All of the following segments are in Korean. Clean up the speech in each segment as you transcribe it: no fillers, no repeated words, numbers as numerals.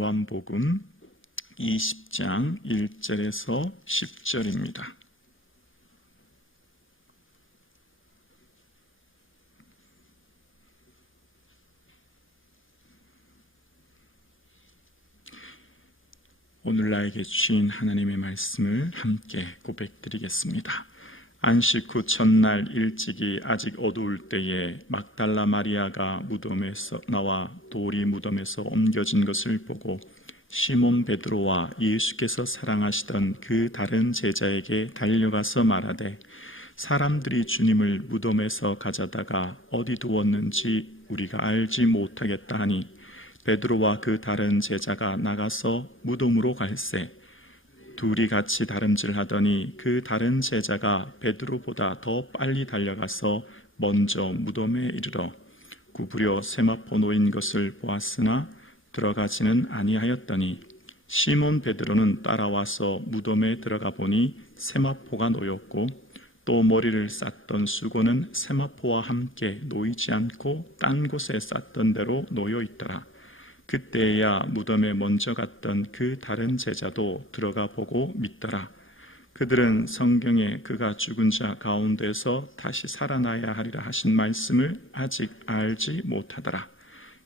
요한복음 20장 1절에서 10절입니다. 오늘 나에게 주신 하나님의 말씀을 함께 고백드리겠습니다. 안식 후 첫날 일찍이 아직 어두울 때에 막달라 마리아가 무덤에서 나와 돌이 무덤에서 옮겨진 것을 보고 시몬 베드로와 예수께서 사랑하시던 그 다른 제자에게 달려가서 말하되 사람들이 주님을 무덤에서 가져다가 어디 두었는지 우리가 알지 못하겠다 하니 베드로와 그 다른 제자가 나가서 무덤으로 갈새 둘이 같이 다름질하더니 그 다른 제자가 베드로보다 더 빨리 달려가서 먼저 무덤에 이르러 구부려 세마포 놓인 것을 보았으나 들어가지는 아니하였더니 시몬 베드로는 따라와서 무덤에 들어가 보니 세마포가 놓였고 또 머리를 쌌던 수고는 세마포와 함께 놓이지 않고 딴 곳에 쌌던 대로 놓여 있더라. 그때야 무덤에 먼저 갔던 그 다른 제자도 들어가 보고 믿더라. 그들은 성경에 그가 죽은 자 가운데서 다시 살아나야 하리라 하신 말씀을 아직 알지 못하더라.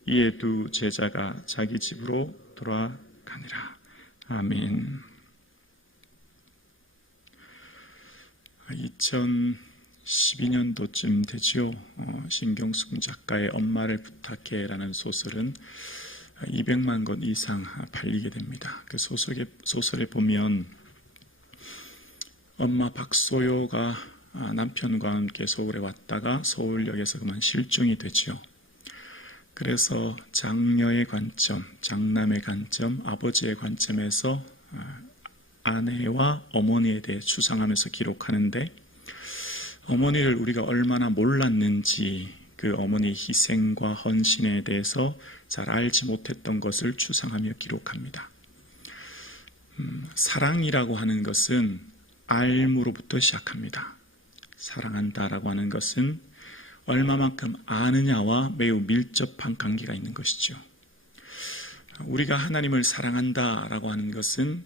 이에 두 제자가 자기 집으로 돌아가니라. 아멘. 2012년도쯤 되지요. 신경숙 작가의 엄마를 부탁해라는 소설은 200만 권 이상 팔리게 됩니다. 그 소설에 보면 엄마 박소요가 남편과 함께 서울에 왔다가 서울역에서 그만 실종이 되죠. 그래서 장녀의 관점, 장남의 관점, 아버지의 관점에서 아내와 어머니에 대해 추상하면서 기록하는데 어머니를 우리가 얼마나 몰랐는지 그 어머니의 희생과 헌신에 대해서 잘 알지 못했던 것을 추상하며 기록합니다. 사랑이라고 하는 것은 알므로부터 시작합니다. 사랑한다라고 하는 것은 얼마만큼 아느냐와 매우 밀접한 관계가 있는 것이죠. 우리가 하나님을 사랑한다라고 하는 것은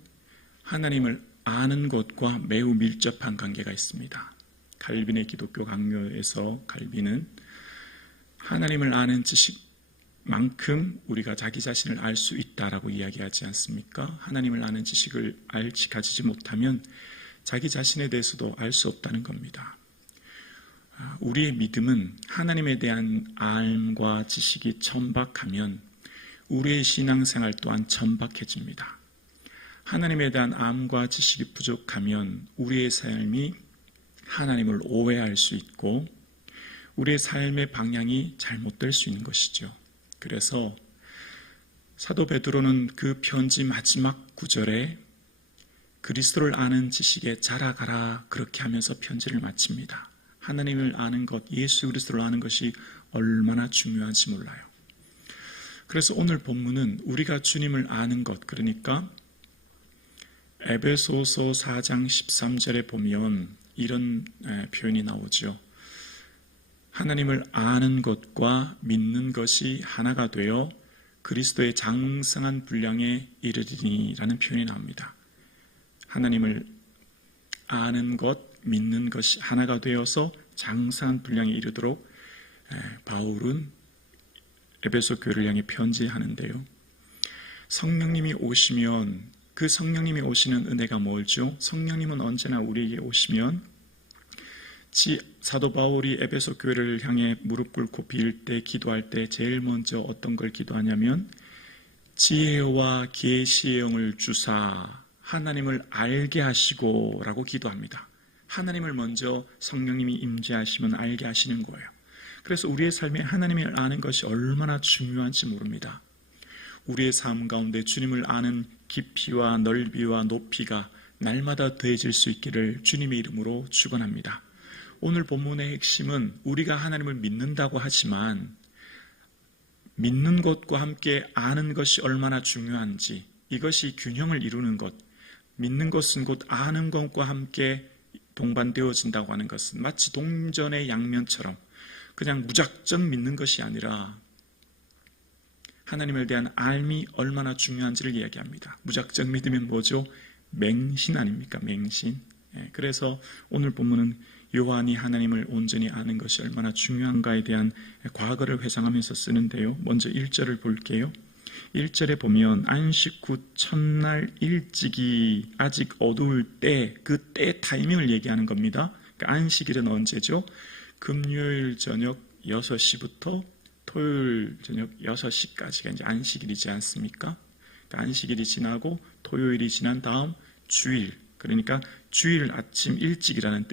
하나님을 아는 것과 매우 밀접한 관계가 있습니다. 칼빈의 기독교 강요에서 칼빈은 하나님을 아는 지식만큼 우리가 자기 자신을 알 수 있다라고 이야기하지 않습니까? 하나님을 아는 지식을 가지지 못하면 자기 자신에 대해서도 알 수 없다는 겁니다. 우리의 믿음은 하나님에 대한 알과 지식이 천박하면 우리의 신앙생활 또한 천박해집니다. 하나님에 대한 암과 지식이 부족하면 우리의 삶이 하나님을 오해할 수 있고 우리의 삶의 방향이 잘못될 수 있는 것이죠. 그래서 사도 베드로는 그 편지 마지막 구절에 그리스도를 아는 지식에 자라가라 그렇게 하면서 편지를 마칩니다. 하나님을 아는 것, 예수 그리스도를 아는 것이 얼마나 중요한지 몰라요. 그래서 오늘 본문은 우리가 주님을 아는 것, 그러니까 에베소서 4장 13절에 보면 이런 표현이 나오죠. 하나님을 아는 것과 믿는 것이 하나가 되어 그리스도의 장성한 분량에 이르리니라는 표현이 나옵니다. 하나님을 아는 것, 믿는 것이 하나가 되어서 장성한 분량에 이르도록 바울은 에베소 교회를 향해 편지하는데요. 성령님이 오시면 그 성령님이 오시는 은혜가 뭘죠? 성령님은 언제나 우리에게 오시면 사도 바울이 에베소 교회를 향해 무릎 꿇고 빌 때, 기도할 때 제일 먼저 어떤 걸 기도하냐면 지혜와 계시의 영을 주사 하나님을 알게 하시고 라고 기도합니다. 하나님을 먼저 성령님이 임재하시면 알게 하시는 거예요. 그래서 우리의 삶에 하나님을 아는 것이 얼마나 중요한지 모릅니다. 우리의 삶 가운데 주님을 아는 깊이와 넓이와 높이가 날마다 더해질 수 있기를 주님의 이름으로 축원합니다. 오늘 본문의 핵심은 우리가 하나님을 믿는다고 하지만 믿는 것과 함께 아는 것이 얼마나 중요한지, 이것이 균형을 이루는 것, 믿는 것은 곧 아는 것과 함께 동반되어진다고 하는 것은 마치 동전의 양면처럼 그냥 무작정 믿는 것이 아니라 하나님에 대한 알미 얼마나 중요한지를 이야기합니다. 무작정 믿으면 뭐죠? 맹신 아닙니까? 맹신. 그래서 오늘 본문은 요한이 하나님을 온전히 아는 것이 얼마나 중요한가에 대한 과거를 회상하면서 쓰는데요. 먼저 1절을 볼게요. 1절에 보면 안식 후 첫날 일찍이 아직 어두울 때, 그 때 타이밍을 얘기하는 겁니다. 그러니까 안식일은 언제죠? 금요일 저녁 6시부터 토요일 저녁 6시까지가 이제 안식일이지 않습니까? 그러니까 안식일이 지나고 토요일이 지난 다음 주일, 그러니까 주일 아침 일찍이라는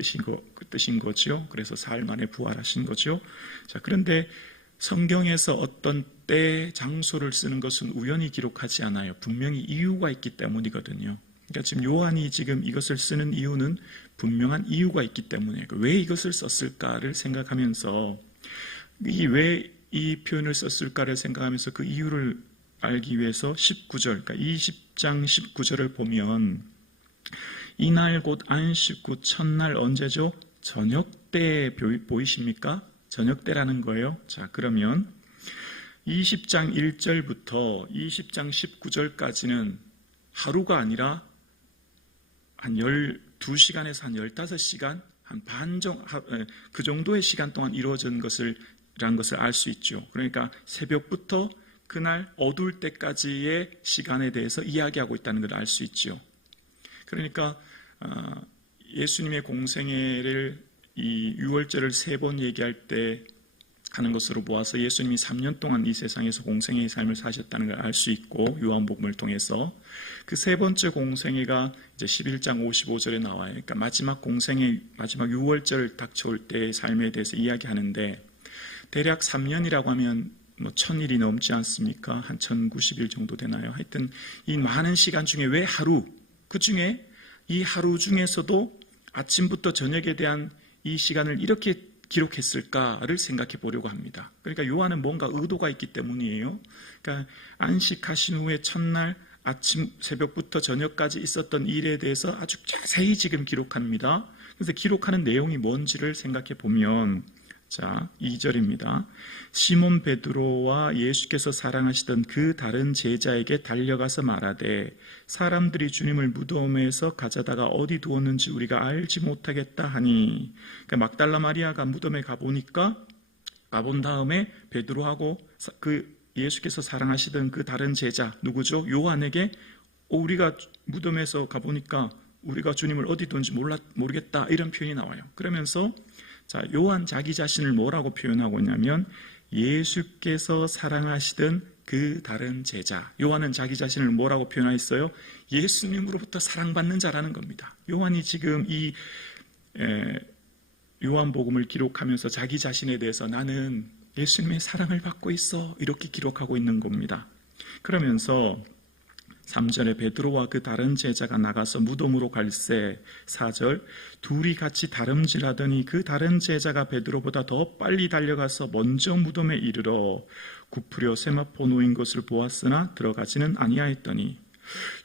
뜻인 거죠. 그래서 사흘 만에 부활하신 거죠. 자, 그런데 성경에서 어떤 때, 장소를 쓰는 것은 우연히 기록하지 않아요. 분명히 이유가 있기 때문이거든요. 그러니까 지금 요한이 지금 이것을 쓰는 이유는 분명한 이유가 있기 때문에 왜 이것을 썼을까를 생각하면서 왜 이 표현을 썼을까를 생각하면서 그 이유를 알기 위해서 19절, 그러니까 20장 19절을 보면 이날 곧 안식 후 첫날 언제죠? 저녁 때 보이십니까? 저녁 때라는 거예요. 자, 그러면 20장 1절부터 20장 19절까지는 하루가 아니라 한 12시간에서 한 15시간, 한 그 정도의 시간 동안 이루어진 라는 것을 알 수 있죠. 그러니까 새벽부터 그날 어두울 때까지의 시간에 대해서 이야기하고 있다는 걸 알 수 있죠. 그러니까 예수님의 공생애를 이 유월절을 3번 얘기할 때 하는 것으로 보아서 예수님이 3년 동안 이 세상에서 공생애의 삶을 사셨다는 걸 알 수 있고, 요한복음을 통해서 그 3번째 공생애가 이제 11장 55절에 나와요. 그러니까 마지막 공생애, 마지막 유월절 닥쳐올 때의 삶에 대해서 이야기하는데, 대략 3년이라고 하면 1000일이 넘지 않습니까? 한 1090일 정도 되나요? 하여튼 이 많은 시간 중에 왜 하루, 그 중에 이 하루 중에서도 아침부터 저녁에 대한 이 시간을 이렇게 기록했을까를 생각해 보려고 합니다. 그러니까 요한은 뭔가 의도가 있기 때문이에요. 그러니까 안식하신 후에 첫날 아침 새벽부터 저녁까지 있었던 일에 대해서 아주 자세히 지금 기록합니다. 그래서 기록하는 내용이 뭔지를 생각해 보면, 자, 2절입니다. 시몬 베드로와 예수께서 사랑하시던 그 다른 제자에게 달려가서 말하되 사람들이 주님을 무덤에서 가져다가 어디 두었는지 우리가 알지 못하겠다 하니, 그러니까 막달라 마리아가 무덤에 가본 다음에 베드로하고 그 예수께서 사랑하시던 그 다른 제자 누구죠? 요한에게 우리가 무덤에서 가보니까 우리가 주님을 어디 둔지 모르겠다, 이런 표현이 나와요. 그러면서 자, 요한 자기 자신을 뭐라고 표현하고 있냐면 예수께서 사랑하시던 그 다른 제자. 요한은 자기 자신을 뭐라고 표현했어요? 예수님으로부터 사랑받는 자라는 겁니다. 요한이 지금 이 요한복음을 기록하면서 자기 자신에 대해서 나는 예수님의 사랑을 받고 있어, 이렇게 기록하고 있는 겁니다. 그러면서 3절에 베드로와 그 다른 제자가 나가서 무덤으로 갈새, 4절 둘이 같이 다름질하더니 그 다른 제자가 베드로보다 더 빨리 달려가서 먼저 무덤에 이르러 구부려 세마포 놓인 것을 보았으나 들어가지는 아니하였더니,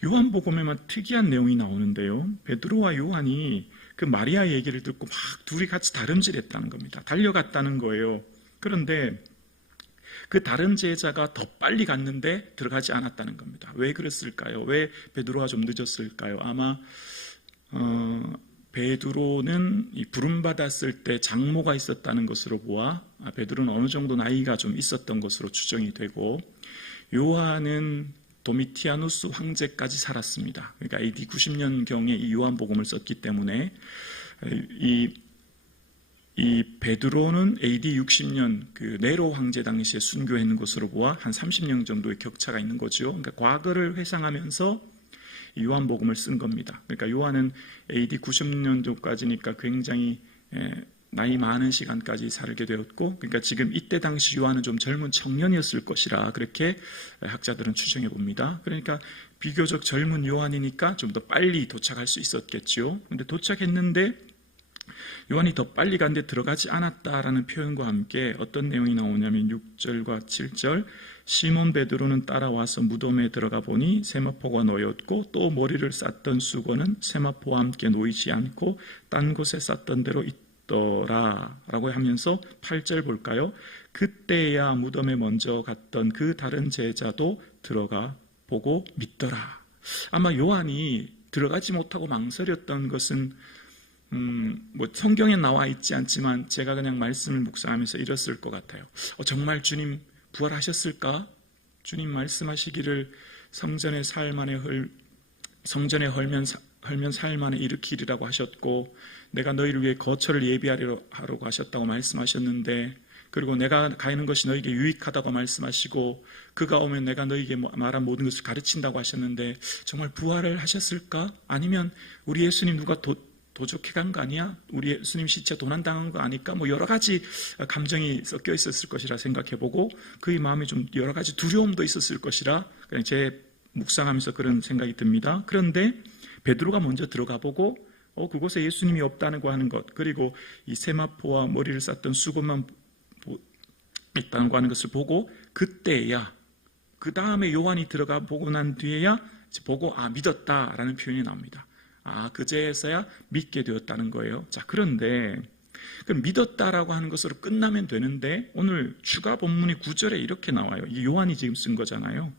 요한복음에만 특이한 내용이 나오는데요. 베드로와 요한이 그 마리아 얘기를 듣고 막 둘이 같이 다름질했다는 겁니다. 달려갔다는 거예요. 그런데 그 다른 제자가 더 빨리 갔는데 들어가지 않았다는 겁니다. 왜 그랬을까요? 왜 베드로가 좀 늦었을까요? 아마 베드로는 부름받았을 때 장모가 있었다는 것으로 보아 베드로는 어느 정도 나이가 좀 있었던 것으로 추정이 되고, 요한은 도미티아누스 황제까지 살았습니다. 그러니까 AD 90년경에 이 요한복음을 썼기 때문에 이 베드로는 AD 60년 그 네로 황제 당시에 순교했는 것으로 보아 한 30년 정도의 격차가 있는 거죠. 그러니까 과거를 회상하면서 요한복음을 쓴 겁니다. 그러니까 요한은 AD 90년도까지니까 굉장히 나이 많은 시간까지 살게 되었고, 그러니까 지금 이때 당시 요한은 좀 젊은 청년이었을 것이라 그렇게 학자들은 추정해 봅니다. 그러니까 비교적 젊은 요한이니까 좀 더 빨리 도착할 수 있었겠죠. 그런데 도착했는데 요한이 더 빨리 갔는데 들어가지 않았다라는 표현과 함께 어떤 내용이 나오냐면 6절과 7절 시몬 베드로는 따라와서 무덤에 들어가 보니 세마포가 놓였고 또 머리를 쌌던 수건은 세마포와 함께 놓이지 않고 딴 곳에 쌌던 대로 믿었더라 라고 하면서 8절 볼까요? 그때야 무덤에 먼저 갔던 그 다른 제자도 들어가 보고 믿더라. 아마 요한이 들어가지 못하고 망설였던 것은 뭐 성경에 나와 있지 않지만 제가 그냥 말씀을 묵상하면서 이랬을 것 같아요. 정말 주님 부활하셨을까? 주님 말씀하시기를 성전에 헐면 사흘 만에 일으키리라고 하셨고, 내가 너희를 위해 거처를 예비하려고 하셨다고 말씀하셨는데, 그리고 내가 가는 것이 너희에게 유익하다고 말씀하시고, 그가 오면 내가 너희에게 말한 모든 것을 가르친다고 하셨는데 정말 부활을 하셨을까? 아니면 우리 예수님 누가 도적해 간 거 아니야? 우리 예수님 시체 도난당한 거 아닐까? 뭐 여러 가지 감정이 섞여 있었을 것이라 생각해보고, 그의 마음에 좀 여러 가지 두려움도 있었을 것이라 그냥 제 묵상하면서 그런 생각이 듭니다. 그런데 베드로가 먼저 들어가 보고 그곳에 예수님이 없다고 하는 것, 그리고 이 세마포와 머리를 쌌던 수건만 있다고 하는 것을 보고, 그때야, 그 다음에 요한이 들어가 보고 난 뒤에야 보고 믿었다라는 표현이 나옵니다. 그제서야 믿게 되었다는 거예요. 자, 그런데 그럼 믿었다라고 하는 것으로 끝나면 되는데, 오늘 추가 본문이 9절에 이렇게 나와요. 이 요한이 지금 쓴 거잖아요.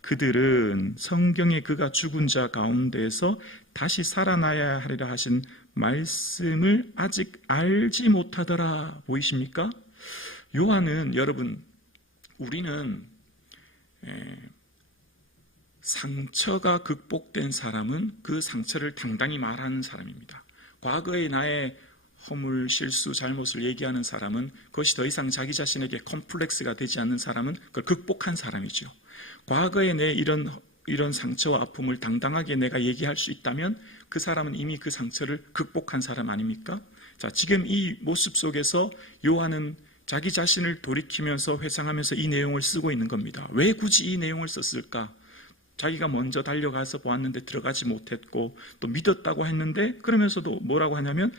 그들은 성경에 그가 죽은 자 가운데에서 다시 살아나야 하리라 하신 말씀을 아직 알지 못하더라. 보이십니까? 요한은, 여러분, 우리는 상처가 극복된 사람은 그 상처를 당당히 말하는 사람입니다. 과거의 나의 허물, 실수, 잘못을 얘기하는 사람은 그것이 더 이상 자기 자신에게 컴플렉스가 되지 않는 사람은 그걸 극복한 사람이죠. 과거의 내 이런 상처와 아픔을 당당하게 내가 얘기할 수 있다면 그 사람은 이미 그 상처를 극복한 사람 아닙니까? 자, 지금 이 모습 속에서 요한은 자기 자신을 돌이키면서 회상하면서 이 내용을 쓰고 있는 겁니다. 왜 굳이 이 내용을 썼을까? 자기가 먼저 달려가서 보았는데 들어가지 못했고, 또 믿었다고 했는데, 그러면서도 뭐라고 하냐면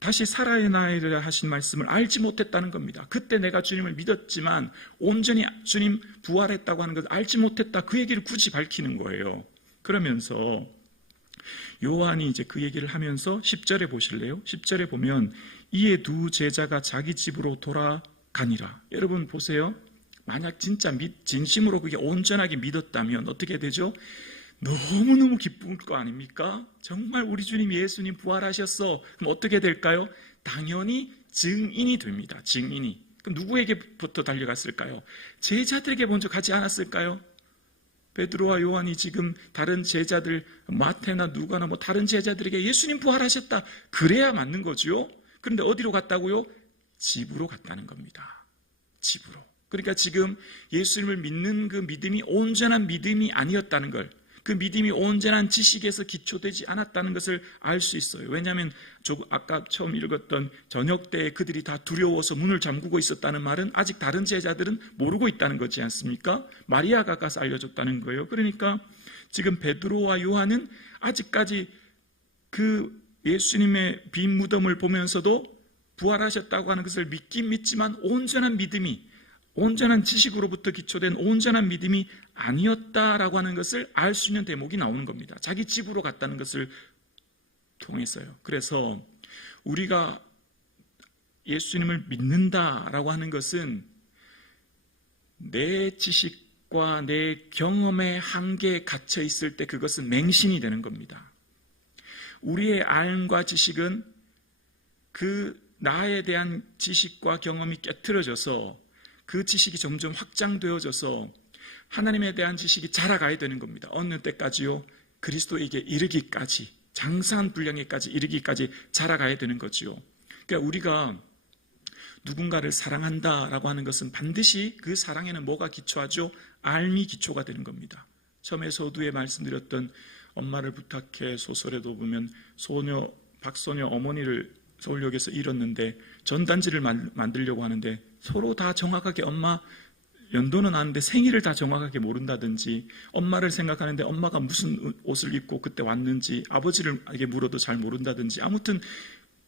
다시 살아나야 하신 말씀을 알지 못했다는 겁니다. 그때 내가 주님을 믿었지만 온전히 주님 부활했다고 하는 것을 알지 못했다, 그 얘기를 굳이 밝히는 거예요. 그러면서 요한이 이제 그 얘기를 하면서 10절에 보실래요? 10절에 보면 이에 두 제자가 자기 집으로 돌아가니라. 여러분 보세요. 만약 진짜 진심으로 그게 온전하게 믿었다면 어떻게 되죠? 너무너무 기쁜 거 아닙니까? 정말 우리 주님 예수님 부활하셨어. 그럼 어떻게 될까요? 당연히 증인이 됩니다. 증인이. 그럼 누구에게부터 달려갔을까요? 제자들에게 먼저 가지 않았을까요? 베드로와 요한이 지금 다른 제자들, 마태나 누가나 뭐 다른 제자들에게 예수님 부활하셨다, 그래야 맞는 거죠. 그런데 어디로 갔다고요? 집으로 갔다는 겁니다. 집으로. 그러니까 지금 예수님을 믿는 그 믿음이 온전한 믿음이 아니었다는 걸, 그 믿음이 온전한 지식에서 기초되지 않았다는 것을 알 수 있어요. 왜냐하면 아까 처음 읽었던 저녁 때 그들이 다 두려워서 문을 잠그고 있었다는 말은 아직 다른 제자들은 모르고 있다는 거지 않습니까? 마리아가 가서 알려줬다는 거예요. 그러니까 지금 베드로와 요한은 아직까지 그 예수님의 빈 무덤을 보면서도 부활하셨다고 하는 것을 믿긴 믿지만 온전한 믿음이, 온전한 지식으로부터 기초된 온전한 믿음이 아니었다라고 하는 것을 알 수 있는 대목이 나오는 겁니다. 자기 집으로 갔다는 것을 통해서요. 그래서 우리가 예수님을 믿는다라고 하는 것은 내 지식과 내 경험의 한계에 갇혀 있을 때 그것은 맹신이 되는 겁니다. 우리의 알과 지식은 그 나에 대한 지식과 경험이 깨트려져서 그 지식이 점점 확장되어져서 하나님에 대한 지식이 자라가야 되는 겁니다. 어느 때까지요? 그리스도에게 이르기까지, 장사한 분량에까지 이르기까지 자라가야 되는 거지요. 그러니까 우리가 누군가를 사랑한다라고 하는 것은 반드시 그 사랑에는 뭐가 기초하죠? 알미 기초가 되는 겁니다. 처음에 서두에 말씀드렸던 엄마를 부탁해 소설에도 보면 박소녀 어머니를 서울역에서 잃었는데 전단지를 만들려고 하는데 서로 다 정확하게 엄마 연도는 아는데 생일을 다 정확하게 모른다든지, 엄마를 생각하는데 엄마가 무슨 옷을 입고 그때 왔는지 아버지를 물어도 잘 모른다든지, 아무튼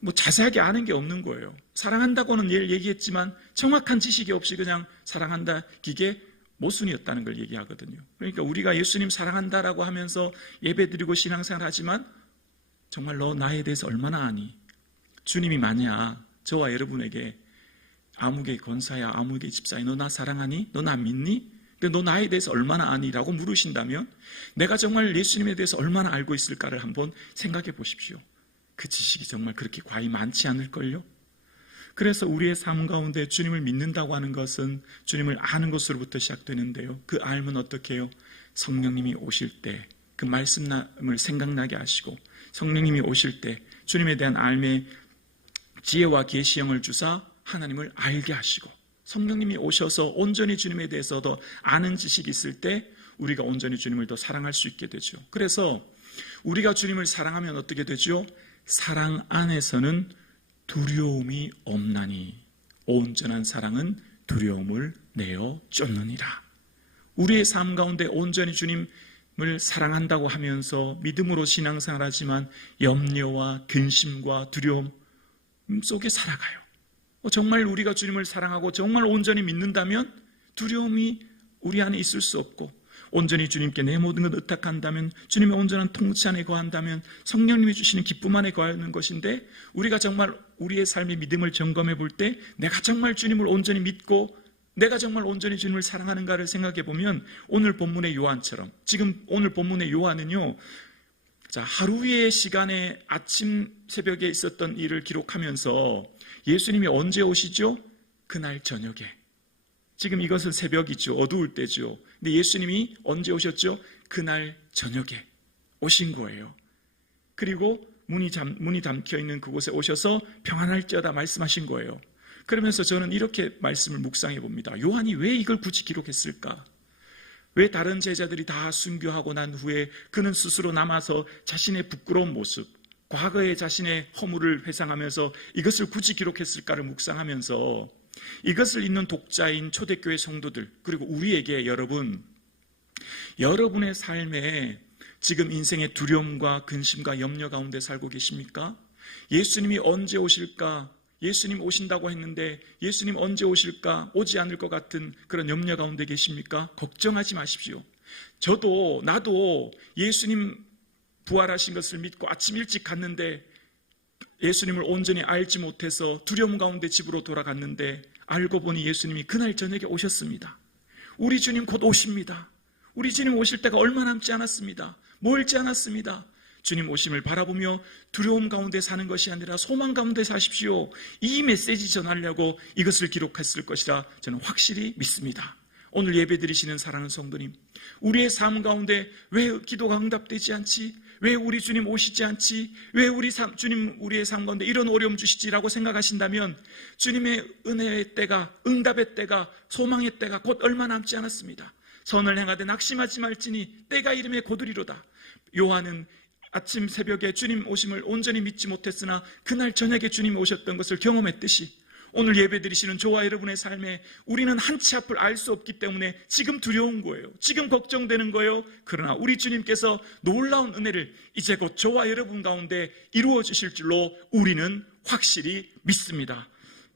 뭐 자세하게 아는 게 없는 거예요. 사랑한다고는 얘기했지만 정확한 지식이 없이 그냥 사랑한다, 이게 모순이었다는 걸 얘기하거든요. 그러니까 우리가 예수님 사랑한다라고 하면서 예배드리고 신앙생활 하지만 정말 너 나에 대해서 얼마나 아니? 주님이 만약 저와 여러분에게 아무개 권사야, 아무개 집사야, 너 나 사랑하니? 너 나 믿니? 근데 너 나에 대해서 얼마나 아니? 라고 물으신다면 내가 정말 예수님에 대해서 얼마나 알고 있을까를 한번 생각해 보십시오. 그 지식이 정말 그렇게 과히 많지 않을걸요? 그래서 우리의 삶 가운데 주님을 믿는다고 하는 것은 주님을 아는 것으로부터 시작되는데요. 그 알면 어떻게 해요? 성령님이 오실 때 그 말씀을 생각나게 하시고, 성령님이 오실 때 주님에 대한 알매 지혜와 계시형을 주사 하나님을 알게 하시고, 성령님이 오셔서 온전히 주님에 대해서 더 아는 지식이 있을 때 우리가 온전히 주님을 더 사랑할 수 있게 되죠. 그래서 우리가 주님을 사랑하면 어떻게 되죠? 사랑 안에서는 두려움이 없나니 온전한 사랑은 두려움을 내어 쫓느니라. 우리의 삶 가운데 온전히 주님을 사랑한다고 하면서 믿음으로 신앙생활하지만 염려와 근심과 두려움 속에 살아가요. 정말 우리가 주님을 사랑하고 정말 온전히 믿는다면 두려움이 우리 안에 있을 수 없고, 온전히 주님께 내 모든 것 의탁한다면, 주님의 온전한 통치 안에 거한다면 성령님이 주시는 기쁨 안에 거하는 것인데, 우리가 정말 우리의 삶의 믿음을 점검해 볼 때 내가 정말 주님을 온전히 믿고 내가 정말 온전히 주님을 사랑하는가를 생각해 보면, 오늘 본문의 요한처럼, 지금 오늘 본문의 요한은요, 하루의 시간에 아침 새벽에 있었던 일을 기록하면서 예수님이 언제 오시죠? 그날 저녁에. 지금 이것은 새벽이죠. 어두울 때죠. 근데 예수님이 언제 오셨죠? 그날 저녁에 오신 거예요. 그리고 문이 담겨 있는 그곳에 오셔서 평안할지어다 말씀하신 거예요. 그러면서 저는 이렇게 말씀을 묵상해 봅니다. 요한이 왜 이걸 굳이 기록했을까? 왜 다른 제자들이 다 순교하고 난 후에 그는 스스로 남아서 자신의 부끄러운 모습, 과거의 자신의 허물을 회상하면서 이것을 굳이 기록했을까를 묵상하면서, 이것을 읽는 독자인 초대교회 성도들, 그리고 우리에게 여러분의 삶에 지금 인생의 두려움과 근심과 염려 가운데 살고 계십니까? 예수님이 언제 오실까? 예수님 오신다고 했는데 예수님 언제 오실까? 오지 않을 것 같은 그런 염려 가운데 계십니까? 걱정하지 마십시오. 나도 예수님 부활하신 것을 믿고 아침 일찍 갔는데 예수님을 온전히 알지 못해서 두려움 가운데 집으로 돌아갔는데, 알고 보니 예수님이 그날 저녁에 오셨습니다. 우리 주님 곧 오십니다. 우리 주님 오실 때가 얼마 남지 않았습니다. 멀지 않았습니다. 주님 오심을 바라보며 두려움 가운데 사는 것이 아니라 소망 가운데 사십시오. 이 메시지 전하려고 이것을 기록했을 것이라 저는 확실히 믿습니다. 오늘 예배 드리시는 사랑하는 성도님, 우리의 삶 가운데 왜 기도가 응답되지 않지? 왜 우리 주님 오시지 않지? 왜 주님 우리의 삶 가운데 이런 어려움 주시지라고 생각하신다면, 주님의 은혜의 때가, 응답의 때가, 소망의 때가 곧 얼마 남지 않았습니다. 선을 행하되 낙심하지 말지니 때가 이름에 곧으리로다. 요한은 아침 새벽에 주님 오심을 온전히 믿지 못했으나 그날 저녁에 주님이 오셨던 것을 경험했듯이, 오늘 예배드리시는 저와 여러분의 삶에 우리는 한치 앞을 알 수 없기 때문에 지금 두려운 거예요. 지금 걱정되는 거예요. 그러나 우리 주님께서 놀라운 은혜를 이제 곧 저와 여러분 가운데 이루어 주실 줄로 우리는 확실히 믿습니다.